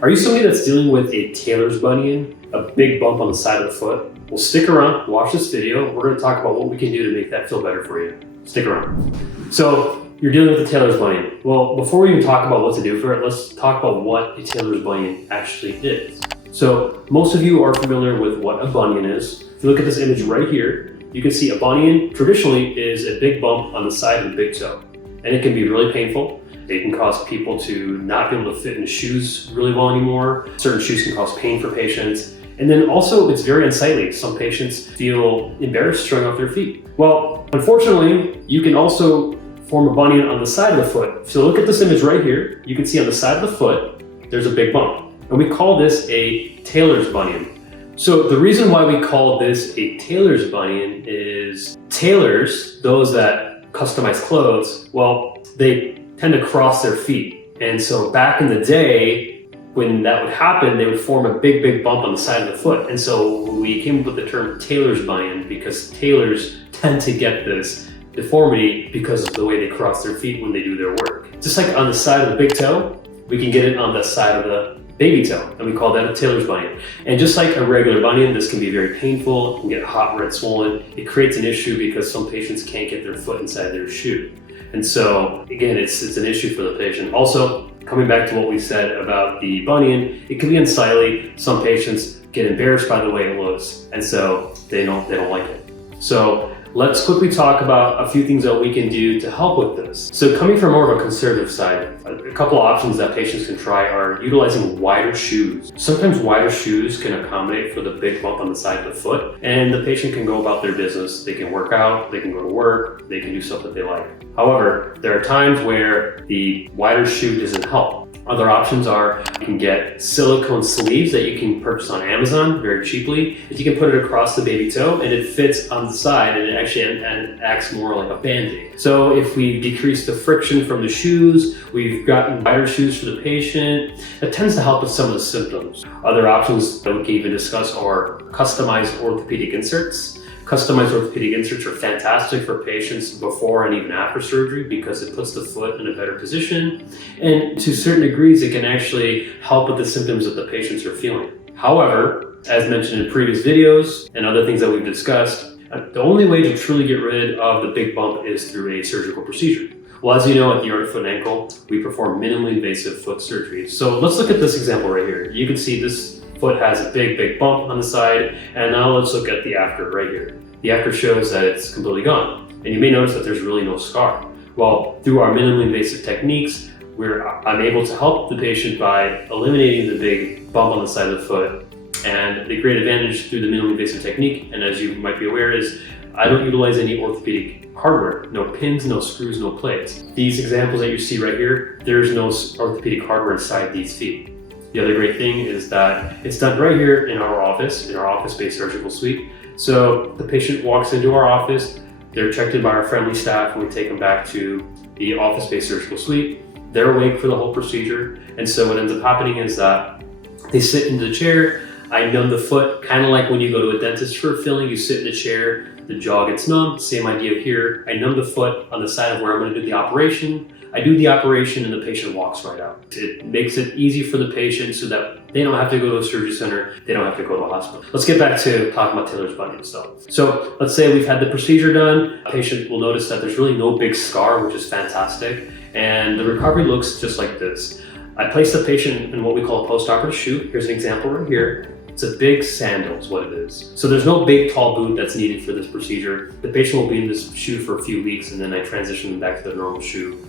Are you somebody that's dealing with a Tailors Bunion, a big bump on the side of the foot? Well, stick around, watch this video. We're gonna talk about what we can do to make that feel better for you. Stick around. So, you're dealing with a Tailors Bunion. Well, before we even talk about what to do for it, let's talk about what a Tailors Bunion actually is. So, most of you are familiar with what a bunion is. If you look at this image right here, you can see a bunion traditionally is a big bump on the side of the big toe. And it can be really painful. It can cause people to not be able to fit in shoes really well anymore. Certain shoes can cause pain for patients. And then also it's very unsightly. Some patients feel embarrassed showing off their feet. Well, unfortunately, you can also form a bunion on the side of the foot. So look at this image right here. You can see on the side of the foot, there's a big bump. And we call this a Tailors Bunion. So the reason why we call this a Tailors Bunion is tailors, those that customize clothes, well, they tend to cross their feet. And so back in the day, when that would happen, they would form a big bump on the side of the foot. And so we came up with the term Tailors Bunion because tailors tend to get this deformity because of the way they cross their feet when they do their work. Just like on the side of the big toe, we can get it on the side of the baby toe, and we call that a Tailors Bunion. And just like a regular bunion, this can be very painful, it can get hot, red, swollen. It creates an issue because some patients can't get their foot inside their shoe. And so, again, it's an issue for the patient. Also, coming back to what we said about the bunion, it can be unsightly. Some patients get embarrassed by the way it looks, and so they don't like it. So let's quickly talk about a few things that we can do to help with this. So coming from more of a conservative side, a couple options that patients can try are utilizing wider shoes. Sometimes wider shoes can accommodate for the big bump on the side of the foot, and the patient can go about their business. They can work out, they can go to work, they can do stuff that they like. However, there are times where the wider shoe doesn't help. Other options are you can get silicone sleeves that you can purchase on Amazon very cheaply. If you can put it across the baby toe and it fits on the side and it actually acts more like a band-aid. So if we decrease the friction from the shoes, we've gotten wider shoes for the patient, that tends to help with some of the symptoms. Other options that we can even discuss are customized orthopedic inserts. Customized orthopedic inserts are fantastic for patients before and even after surgery because it puts the foot in a better position. And to certain degrees, it can actually help with the symptoms that the patients are feeling. However, as mentioned in previous videos and other things that we've discussed, the only way to truly get rid of the big bump is through a surgical procedure. Well, as you know, at the Art of Foot and Ankle, we perform minimally invasive foot surgery. So let's look at this example right here. You can see this foot has a big bump on the side, and now let's look at the after right here. The after shows that it's completely gone, and you may notice that there's really no scar. Well, through our minimally invasive techniques, I'm able to help the patient by eliminating the big bump on the side of the foot. And the great advantage through the minimally invasive technique, and as you might be aware, is I don't utilize any orthopedic hardware, no pins, no screws, no plates. These examples that you see right here, there's no orthopedic hardware inside these feet. The other great thing is that it's done right here in our office-based surgical suite. So the patient walks into our office, they're checked in by our friendly staff, and we take them back to the office-based surgical suite. They're awake for the whole procedure. And so what ends up happening is that they sit in the chair, I numb the foot, kind of like when you go to a dentist for a filling, you sit in the chair, the jaw gets numb, same idea here. I numb the foot on the side of where I'm gonna do the operation. I do the operation and the patient walks right out. It makes it easy for the patient so that they don't have to go to a surgery center, they don't have to go to a hospital. Let's get back to talking about Tailors Bunion stuff. So let's say we've had the procedure done. A patient will notice that there's really no big scar, which is fantastic. And the recovery looks just like this. I place the patient in what we call a post-operative shoe. Here's an example right here. It's a big sandal is what it is. So there's no big tall boot that's needed for this procedure. The patient will be in this shoe for a few weeks and then I transition them back to the normal shoe.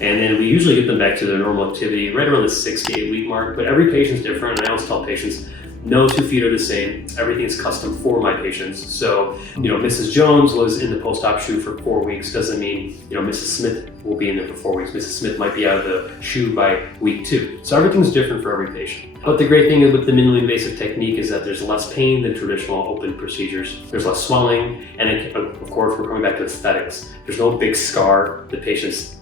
And then we usually get them back to their normal activity right around the 6 to 8 week mark, but every patient's different. And I always tell patients, no 2 feet are the same. Everything is custom for my patients. So, Mrs. Jones was in the post-op shoe for 4 weeks. Doesn't mean, Mrs. Smith will be in there for 4 weeks. Mrs. Smith might be out of the shoe by week 2. So everything's different for every patient. But the great thing with the minimally invasive technique is that there's less pain than traditional open procedures. There's less swelling, and of course, we're coming back to aesthetics. There's no big scar. The patients,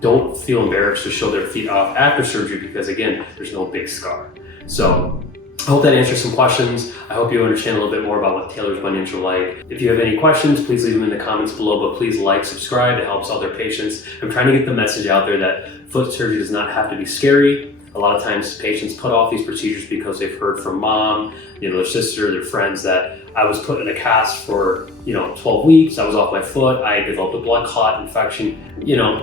don't feel embarrassed to show their feet off after surgery because, again, there's no big scar. So I hope that answers some questions. I hope you understand a little bit more about what Tailors Bunions are like. If you have any questions, please leave them in the comments below, but please like, subscribe. It helps other patients. I'm trying to get the message out there that foot surgery does not have to be scary. A lot of times patients put off these procedures because they've heard from mom, their sister, their friends that I was put in a cast for 12 weeks, I was off my foot, I developed a blood clot infection.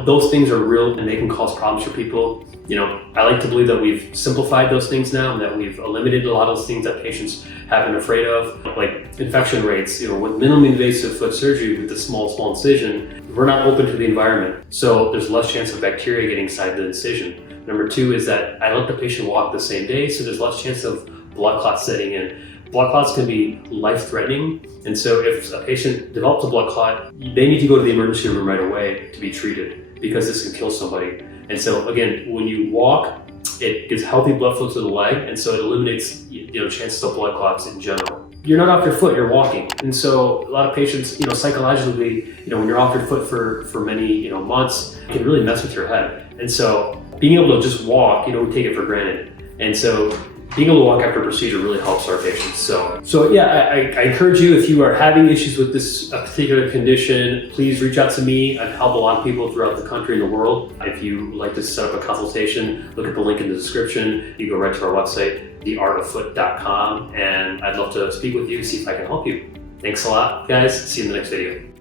Those things are real and they can cause problems for people. I like to believe that we've simplified those things now and that we've eliminated a lot of those things that patients have been afraid of, like infection rates. With minimally invasive foot surgery with the small incision, we're not open to the environment. So there's less chance of bacteria getting inside the incision. Number two is that I let the patient walk the same day, so there's less chance of blood clots setting in. Blood clots can be life-threatening, and so if a patient develops a blood clot, they need to go to the emergency room right away to be treated because this can kill somebody. And so again, when you walk, it gives healthy blood flow to the leg, and so it eliminates chances of blood clots in general. You're not off your foot, you're walking. And so a lot of patients, psychologically, when you're off your foot for many, months, it can really mess with your head. And so being able to just walk, we take it for granted. And so being able to walk after a procedure really helps our patients. So yeah, I encourage you, if you are having issues with this particular condition, please reach out to me. I help a lot of people throughout the country and the world. If you would like to set up a consultation, look at the link in the description. You go right to our website, theartoffoot.com, and I'd love to speak with you, see if I can help you. Thanks a lot, guys. See you in the next video.